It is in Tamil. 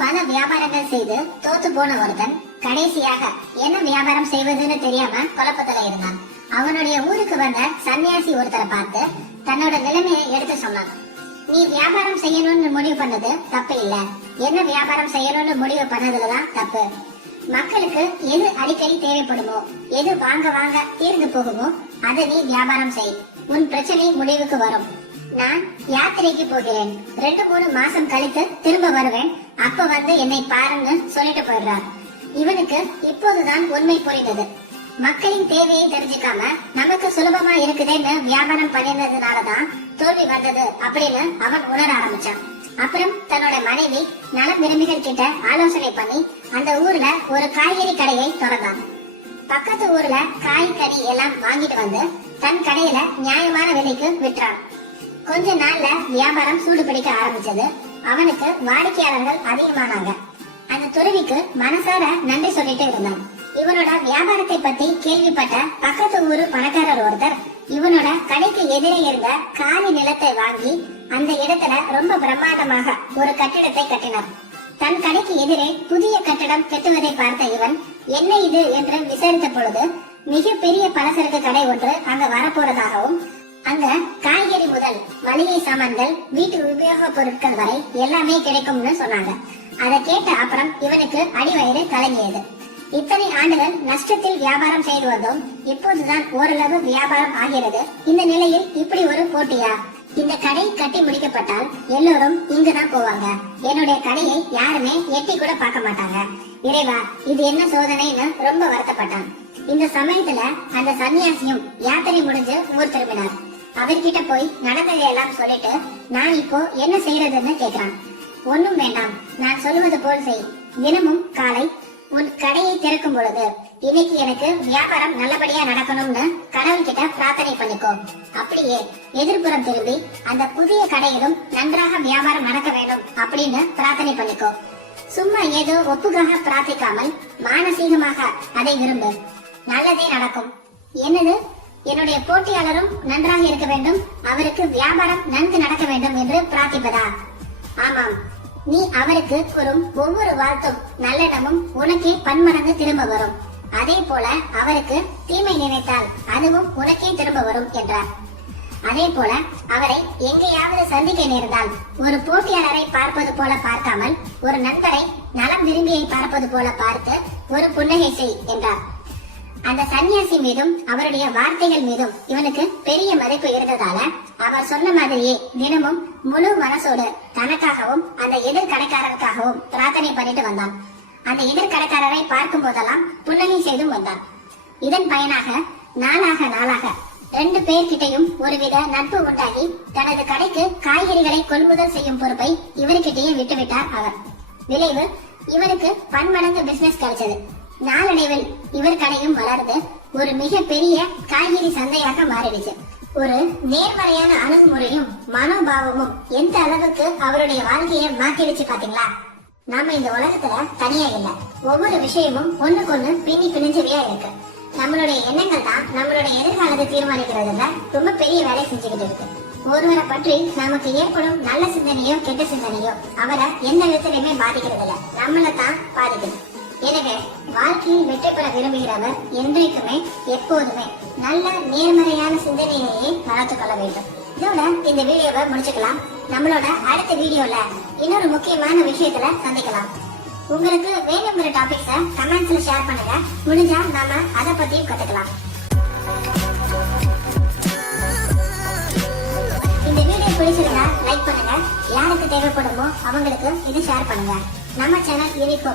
பல வியாபாரங்கள் செய்து தோத்து போன ஒருத்தன் கடைசியாக என்ன வியாபாரம் செய்வதுன்னு தெரியாம குழப்பத்துல இருந்தான். அவனுடைய ஊருக்கு வந்த சன்னியாசி ஒருத்தரை பார்த்து தன்னோட நிலைமையை எடுத்து சொன்னான். நீ வியாபாரம் செய்யணும்னு முடிவு பண்ணது தப்பு இல்ல. என்ன வியாபாரம் செய்யணும்னு முடிவு பண்ணதுலதான் தப்பு. மக்களுக்கு எது அடிக்கடி தேவைப்படுமோ எது வாங்க வாங்க தீர்ந்து போகுமோ அதை நீ வியாபாரம் செய். உன் பிரச்சனை முடிவுக்கு வரும். நான் யாத்திரைக்கு போகிறேன். ரெண்டு மூணு மாசம் கழித்து திரும்ப வருவேன். அப்ப வந்து என்னை பாருன்னு சொல்லிட்டு போயிடுறார். இவனுக்கு இப்போதுதான் உண்மை புரிந்தது. மக்களின் தேவையை தெரிஞ்சுக்காம நமக்கு சுலபமா இருக்குதேன்னு வியாபாரம் பண்ணினதுனாலதான் தோல்வி வந்தது அப்படின்னு அவன் உணர ஆரம்பிச்சான். அப்புறம் தன்னோட மனைவி நல விரும்பிகள் கிட்ட ஆலோசனை பண்ணி அந்த ஊர்ல ஒரு காய்கறி கடையை திறந்தான். பக்கத்து ஊர்ல காய் கறி எல்லாம் வாங்கிட்டு வந்து தன் கடையில நியாயமான விலைக்கு விற்றான். கொஞ்ச நாள்ல வியாபாரம் சூடு பிடிக்க ஆரம்பிச்சது. அவனுக்கு வாடிக்கையாளர்கள் அதிகமானாங்க. அந்த துறவிக்கு மனசார நன்றி சொல்லிட்டு இருந்தான். இவனோட வியாபாரத்தை பத்தி கேள்விப்பட்ட பக்கத்து ஊரு பணக்காரர் ஒருத்தர் இவனோட கடைக்கு எதிரே இருந்த காலி நிலத்தை வாங்கி அந்த இடத்துல ரொம்ப பிரம்மாண்டமாக ஒரு கட்டிடத்தை கட்டினார். தன் கடைக்கு எதிரே புதிய கட்டடம் கட்டுவதை பார்த்த இவன் என்ன இது? என்று விசாரித்த பொழுது மிக பெரிய பலசரக்கு கடை ஒன்று அங்க வரப்போறதாகவும் அங்க காய்கறி முதல் மளிகை சாமான்கள் வீட்டு உபயோக பொருட்கள் வரை எல்லாமே கிடைக்கும்னு சொன்னாங்க. அதை கேட்ட அப்புறம் இவனுக்கு அடிவயிறு கலங்கியது. இத்தனை ஆண்டுகள் நஷ்டத்தில் வியாபாரம் செய்து வந்தோம். இப்போதுதான் ஓரளவு வியாபாரம் ஆகிறது. இந்த நிலையில் இப்படி ஒரு போட்டியா? இந்த கடை கட்டி முடிக்கப்பட்டால் எல்லோரும் இங்குதான் போவாங்க. என்னுடைய கடையை யாருமே எட்டி கூட பார்க்க மாட்டாங்க. இறைவா இது என்ன சோதனைன்னு ரொம்ப வருத்தப்பட்டான். இந்த சமயத்துல அந்த சன்னியாசியும் யாத்திரை முடிஞ்சு ஊர் திரும்பினார். அவர்கிட்ட போய் நடந்ததை எல்லாம் சொல்லிட்டு நான் இப்போ என்ன செய்யறதுன்னு கேக்குறான். ஒன்னும் வேண்டாம். நான் சொல்லுவது போல் செய். தினமும் காலை உன் கடையை திறக்கும் பொழுது இன்னைக்கு எனக்கு வியாபாரம் நல்லபடியா நடக்கணும்னு கடவுள்கிட்ட பிரார்த்தனை பண்ணிக்கோ. அப்படியே எதிர்புறம் திரும்பி அந்த புதிய கடையிலும் நன்றாக வியாபாரம் நடக்க வேண்டும் அப்படின்னு பிரார்த்தனை பண்ணிக்கோ. சும்மா ஏதோ ஒப்புக்காக பிரார்த்திக்காமல் மானசீகமாக அதை விரும்பு. நல்லதே நடக்கும். என்னது? என்னுடைய போட்டியாளரும் நன்றாக இருக்க வேண்டும். அவருக்கு வியாபாரம் நன்கு நடக்க வேண்டும் என்று பிரார்த்திப்பதா? ஆமாம். நீ அவருக்கு கூறும் ஒவ்வொரு வாழ்த்தும் நல்லிடமும் உனக்கே பன்மடங்கு திரும்ப வரும். அதே போல அவருக்கு தீமை நினைத்தால் அதுவும் உனக்கே திரும்ப வரும் என்றார். அதே போல அவரை எங்கேயாவது சந்திக்க நேர்ந்தால் ஒரு போட்டியாளரை பார்ப்பது போல பார்க்காமல் ஒரு நண்பரை நலம் விரும்பியை பார்ப்பது போல பார்த்து ஒரு புன்னகை செய் என்றார். அந்த சன்னியாசி மீதும் அவருடைய வார்த்தைகள் மீதும் இவனுக்கு பெரிய மதிப்பு இருந்ததால அவர் சொன்ன மாதிரியே தினமும் முழு மனசோடு தனக்காகவும் அந்த எதிர் கடைக்காரருக்காகவும் பிரார்த்தனை பண்ணிட்டு வந்தான். அந்த எதிர் கடைக்காரரை பார்க்கும் போதெல்லாம் புன்னகை செய்தும் வந்தான். இதன் பயனாக நாளாக நாளாக ரெண்டு பேர்கிட்டையும் ஒருவித நட்பு உண்டாகி தனது கடைக்கு காய்கறிகளை கொள்முதல் செய்யும் பொறுப்பை இவர்கிட்டயே விட்டுவிட்டார் அவர். விளைவு இவருக்கு பன்மடங்கு பிசினஸ் கிடைச்சது. நாளடைவில் இவர் கடையும் வளர்ந்து ஒரு மிக பெரிய காய்கறி சந்தையாக மாறிடுச்சு. ஒரு நேர்மறையான அணுகுமுறையும் மனோபாவமும் எந்த அளவுக்கு அவருடைய வாழ்க்கையை மாத்திடுச்சு பாத்தீங்களா? நாம இந்த உலகத்துல தனியா இல்ல. ஒவ்வொரு விஷயமும் ஒண்ணுக்கொண்ணு பின்னி பிணைஞ்சவையா இருக்கு. நம்மளுடைய எண்ணங்கள் தான் நம்மளுடைய எதிர்காலத்தை தீர்மானிக்கிறதுல ரொம்ப பெரிய வேலை செஞ்சுக்கிட்டு இருக்கு. ஒருவரை பற்றி நமக்கு ஏற்படும் நல்ல சிந்தனையோ கெட்ட சிந்தனையோ அவரை எந்த விதத்திலையுமே பாதிக்கிறது இல்லை. நம்மளை தான் பாதிக்குது. எனவே வாழ்க்கையில் வெற்றி பெற விரும்புகிறவர் என்றைக்குமே எப்போதுமே நல்ல நேர்மறையான சிந்தனையிலேயே வளர்த்துக் கொள்ள வேண்டும். இதோட இந்த வீடியோவை முடிச்சுக்கலாம். நம்மளோட அடுத்த வீடியோல இன்னொரு முக்கியமான விஷயத்துல சந்திக்கலாம். உங்களுக்கு வேணுங்கிற டாபிக்ஸ கமெண்ட்ஸ்ல ஷேர் பண்ணுங்க. முடிஞ்சா நாம அதை பத்தியும் கத்துக்கலாம். இந்த வீடியோ பிடிச்சிருந்தா லைக் பண்ணுங்க. யாருக்கு தேவைப்படுமோ அவங்களுக்கு இது ஷேர் பண்ணுங்க. நம்ம சேனல் யூனிகோ